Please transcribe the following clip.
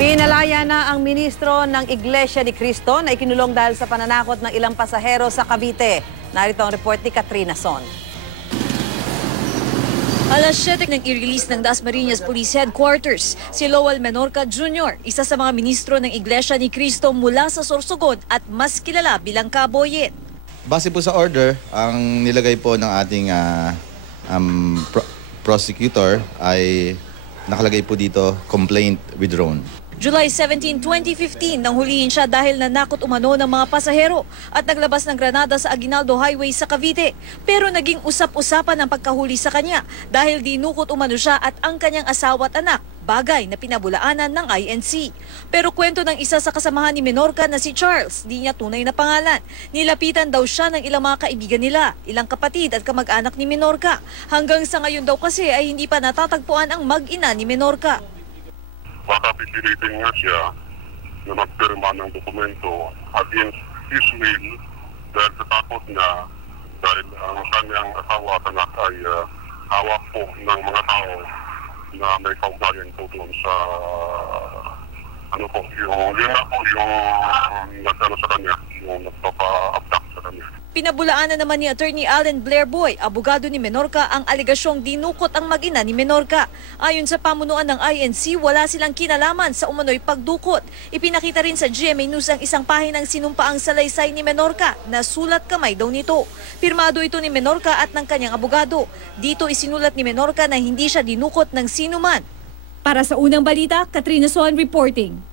Pinalaya na ang ministro ng Iglesia ni Cristo na ikinulong dahil sa pananakot ng ilang pasahero sa Cavite. Narito ang report ni Katrina Son. Alas 7 nang i-release ng Dasmariñas Police Headquarters si Lowell Menorca Jr., isa sa mga ministro ng Iglesia ni Cristo mula sa Sorsogon at mas kilala bilang Kaboyet. Base po sa order, ang nilagay po ng ating prosecutor ay nakalagay po dito, complaint withdrawn. July 17, 2015 nang hulihin siya dahil nanakot umano ng mga pasahero at naglabas ng granada sa Aguinaldo Highway sa Cavite. Pero naging usap-usapan ang pagkahuli sa kanya dahil dinukot umano siya at ang kanyang asawa at anak, bagay na pinabulaanan ng INC. Pero kwento ng isa sa kasamahan ni Menorca na si Charles, di niya tunay na pangalan. Nilapitan daw siya ng ilang mga kaibigan nila, ilang kapatid at kamag-anak ni Menorca. Hanggang sa ngayon daw kasi ay hindi pa natatagpuan ang mag-ina ni Menorca. Baka pipilitin nga siya na magpirma ng dokumento against his will dahil sa takot niya dahil ang kanyang asawa at anak ay hawak po ng mga tao na may kaugnayan po doon sa yun na po yung nagano sa kanya, yung nagpapa-abduct sa kanya. Pinabulaanan naman ni Attorney Allen Blairboy, abogado ni Menorca, ang aligasyong dinukot ang mag-ina ni Menorca. Ayon sa pamunuan ng INC, wala silang kinalaman sa umano'y pagdukot. Ipinakita rin sa GMA News ang isang pahinang sinumpaang salaysay ni Menorca na sulat kamay daw nito. Pirmado ito ni Menorca at ng kanyang abogado. Dito isinulat ni Menorca na hindi siya dinukot ng sinuman. Para sa Unang Balita, Katrina Son reporting.